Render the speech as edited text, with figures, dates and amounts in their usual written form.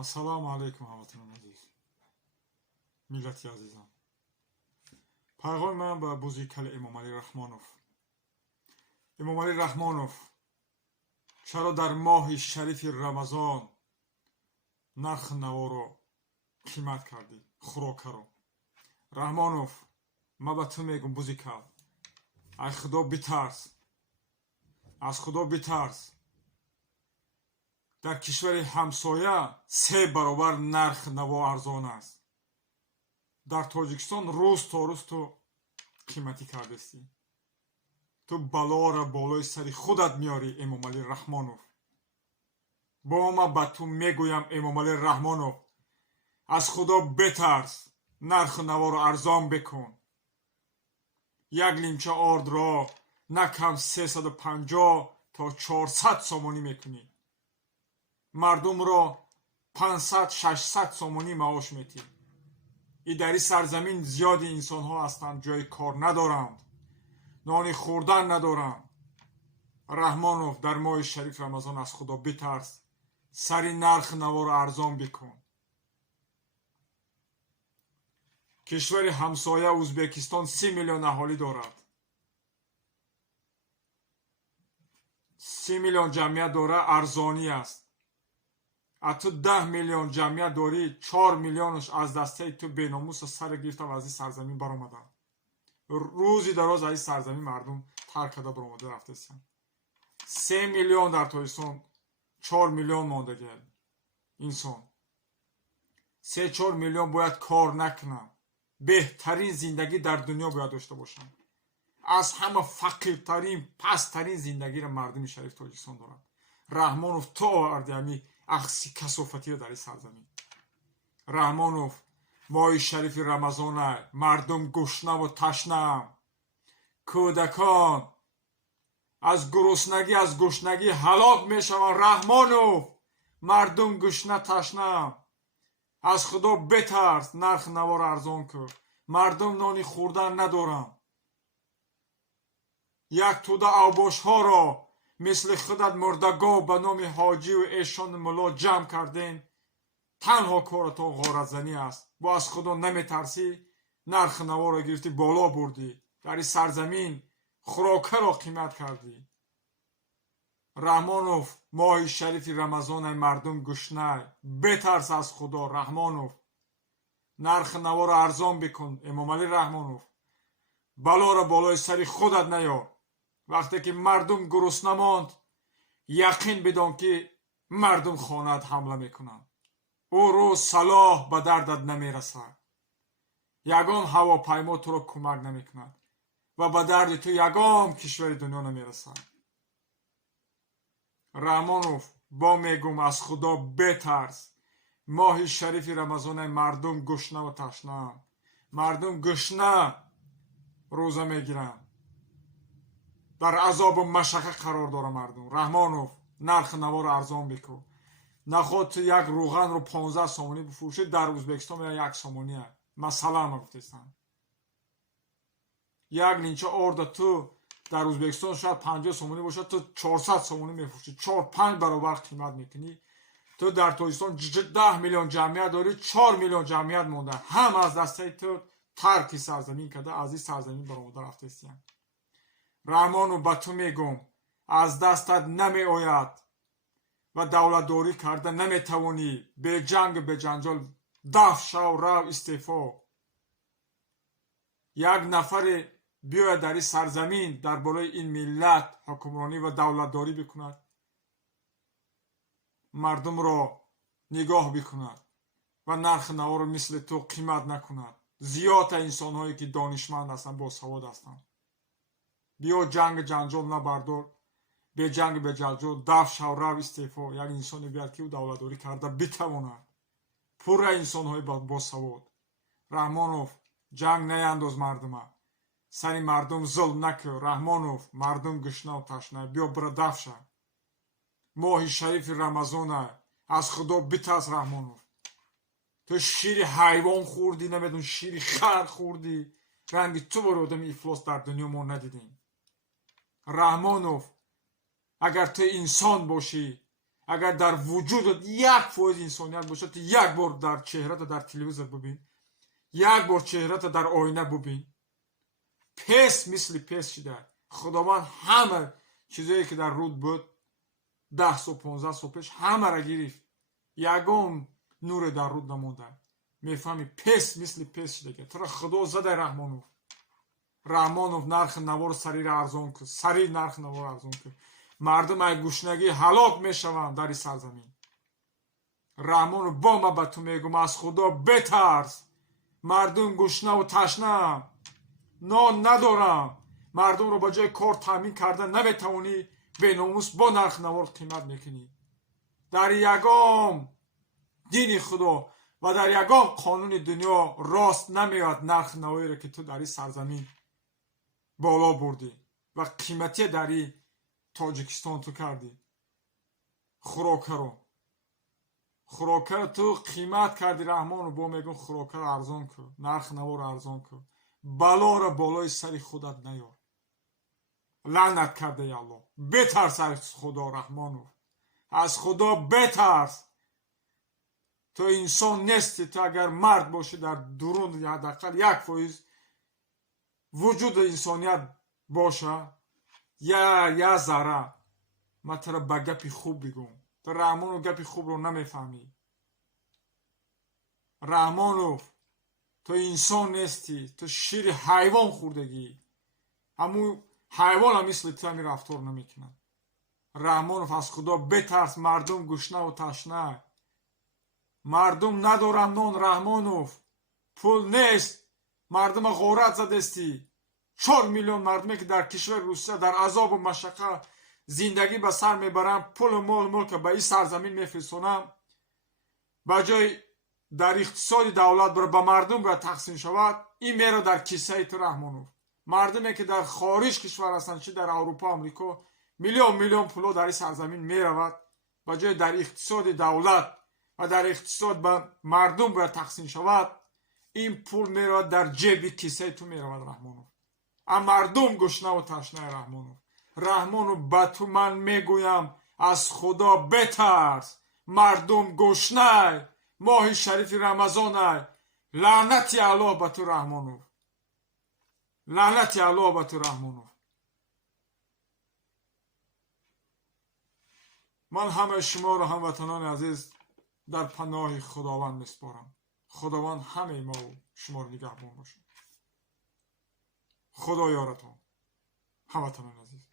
ассалому алайкум ҳаматон азиз миллати азизам. пайғоми ман ба бузикали Эмомалӣ Раҳмонов. Эмомалӣ Раҳмонов, чаро дар моҳи шарифи Рамазон нарх наворо қимат кардӣ, хӯрокаро? Раҳмонов, ман ба ту мегӯм бузикал, аз худо битарс, аз худо битарс. дар кишвари ҳамсоя 3 баробар нарх наво арзон аст. дар Тоҷикистон рӯз то рӯз ту қиматӣ кардастӣ. ту балора болои сари худат миёрӣ. Эмомалӣ Раҳмонов, бо ман ба ту мегӯям, Эмомалӣ Раҳмонов, аз худо бетарс, нарху наворо арзон бикун. як лимча ордро на кам 350 то 400 сомонӣ мекунӣ. мардумро 500-600 сомонӣ маош метӣ. дар ин сарзамин зиёди инсонҳо ҳастанд, ҷои кор надоранд, нони хӯрдан надоранд. Раҳмонов, дар моҳи шариф Рамазон аз худо битарс, сари нарх наворо арзон бикун. кишвари ҳамсоя Ӯзбекистон 30 миллион аҳолӣ дорад. 30 миллион ҷамъият дора, арзонӣ аст. ту 10 миллион ҷамъият дорӣ, 4 миллионаш аз дастаи ту беномуса сар гирифта ва аз ин сарзамин баромаданд. рӯзи дароз аз ин сарзамин мардум тарк карда баромада рафтастанд. 3 миллион дар Тоҷикистон, 4 миллион мондагианд инсон. 3-4 миллион бояд кор накунанд, беҳтарин зиндагӣ дар дунё бояд дошта бошанд. аз ҳама фақиртарин, пасттарин зиндагиро мардуми шариф Тоҷикистон дорад. Раҳмонов, ту оварди ҳамин ахси касофатиро дар ин сарзамин. Раҳмонов, моҳи шарифи Рамазона, мардум гушнаву ташнаам. кӯдакон аз гушнагӣ ҳалок мешаванд. Раҳмонов, мардум гушна ташнаам. аз худо бетарс, нарх наворо арзон кун. мардум нони хӯрдан надоранд. як тӯда авбошҳоро мисли худат мурдагоҳ ба номи ҳоҷиву эшону мулло ҷамъ кардем. танҳо коратон ғоратзанӣ аст. бо аз худо наметарсӣ, нарху наворо гирифтӣ, боло бурдӣ. дар ин сарзамин хӯрокаро қимат кардӣ. Раҳмонов, моҳи шарифи Рамазонай, мардум гушнай. бетарс аз худо. Раҳмонов, нарху наворо арзон бикун. Эмомалӣ Раҳмонов, балоро болои сари худат наёр. вақте ки мардум гурусна монд, яқин бидон ки мардум хонаат ҳамла мекунанд. ӯ рӯз салоҳ ба дардат намерасад. ягон ҳавопаймо туро кӯмак намекунад ва ба дарди ту ягон кишвари дунё намерасад. Раҳмонов, бо мегӯм, аз худо бетарс. моҳи шарифи Рамазонай, мардум гушнаву ташнаанд. мардум гушна рӯза мегиранд. дар азобу машаққат қарор дорад мардум. Раҳмонов, нарху наворо арзон бикун. наход ту як рӯғанро 15 сомонӣ бифурӯшӣ, дар Ӯзбекистон 1 сомонӣ аст. масалан гуфтестанд. як линча орда ту дар Ӯзбекистон шояд 50 сомонӣ бошад, ту 400 сомонӣ мефурӯшӣ, 4-5 баробар қимат мекунӣ. ту дар Тоҷикистон 10 миллион ҷамъият дорӣ, 4 миллион ҷамъият монда. ҳама аз дастаи ту тарки сарзамин карда, аз ин сарзамин баромада рафтастиянд. Раҳмонов, ба ту мегӯм, аз дастат намеояд ва давлатдорӣ карда наметавонӣ. беҷангу беҷанҷол дафт шав, рав истеъфо. як нафаре биёяд дар ин сарзамин дар болои ин миллат ҳукмронӣ ва давлатдорӣ бикунад, мардумро нигоҳ бикунад ва нарху наворо мисли ту қимат накунад. зиёда инсонҳое ки донишманд ҳастанд, босавод ҳастанд. биё ҷангу ҷанҷол набардор, беҷангу беҷанҷол дафт шав, рав истеъфо. як инсоне биёяд ки ӯ давлатдорӣ карда битавонад. пурра инсонҳои босавод. Раҳмонов, ҷанг наяндоз мардума. сари мардум зулм накӯр. Раҳмонов, мардум гушнаву ташна. биё бира дафша. моҳи шарифи Рамазонай, аз худо битарс. Раҳмонов, ту шири ҳайвон хӯрдӣ, намедон шири хар хӯрдӣ. ранги ту бори одами ифлос дар дунё мо надидем. Раҳмонов, агар ту инсон бошӣ, اگر در وجودت 1% انسانیت باشه، تو یک بار در چهرت در تلویزیون ببین، یک بار چهرت در آینه ببین، پس مثل پس شده. خداوند همه چیزایی که در رود بود 10 سال 15 سال پیش همه را گرفت، یگان نور در رود نمونده. میفهمی پس مثل پس شده. تو خدا زده رحمانوف نرخ نوار سری را ارزان کرد، سری نرخ نوار ارزان کرد. مردم ای گشنگی هلاک میشوند در این سرزمین. رحمانوف با ما به تو میگم از خدا بترس. مردم گشنه و تشنه، نان ندارم، مردم رو با جای کار تامین کردن نمیتوانی به ناموس با نرخ نوار قیمت میکنی. در یگام دین خدا و در یگام قانون دنیا راست نمیاد نرخ نواری رو که تو در این سرزمین بالا بردی و قیمتی در این تاجیکستان تو کردی. خوراکه رو تو قیمت کردی. رحمان رو با میگن خوراکه رو ارزان کن، نرخ نوار ارزان کن. بلا رو بالای سری خودت نیار. لعنت کرده ای الله. بترس از خدا رحمانو، از خدا بترس. تو انسان نیستی. تو اگر مرد باشی در درون حداقل 1% وجود انسانیت باشه، یا ذره، من تو را به گپی خوب بگم. تو رحمانو گپی خوب رو نمیفهمی. رحمانو تو انسان نیستی، تو شیر حیوان خوردگی. همون حیوان هم مثل تو همی رفتار نمیکنن. رحمانوف از خدا بترس. مردم گشنه و تشنه، مردم ندارن نان. رحمانوف پول نیست، مردم غارت زدستی. 4 میلیون مردمی که در کشور روسیه در عذاب و مشقت زندگی به سر میبرن، پول و مال ملک به این سرزمین میفرستونن. به جای در اقتصاد دولت برای به مردم باید تقسیم شود، این میره در کیسه تو رحمانوف. مردمی که در خارج کشور هستند، چه در اروپا آمریکا، میلیون پولا در این سرزمین میرود. به جای در اقتصاد دولت و در اقتصاد به مردم باید تقسیم شود، این پول میرود در جیب کیسه تو میرود رحمانوف. اما مردم گشنه و تشنه رحمانوف. رحمانوف به تو من میگویم از خدا بترس. مردم گشنه، ماه شریف رمضان، لعنتی الله به تو رحمانوف. لعنتی الله به تو رحمانوف. من همه شما را، هموطنان عزیز، در پناه خداوند میسپارم. خداوند همه ما و شما را نگهبان باشه. خدا یارتان هموطنان عزیز.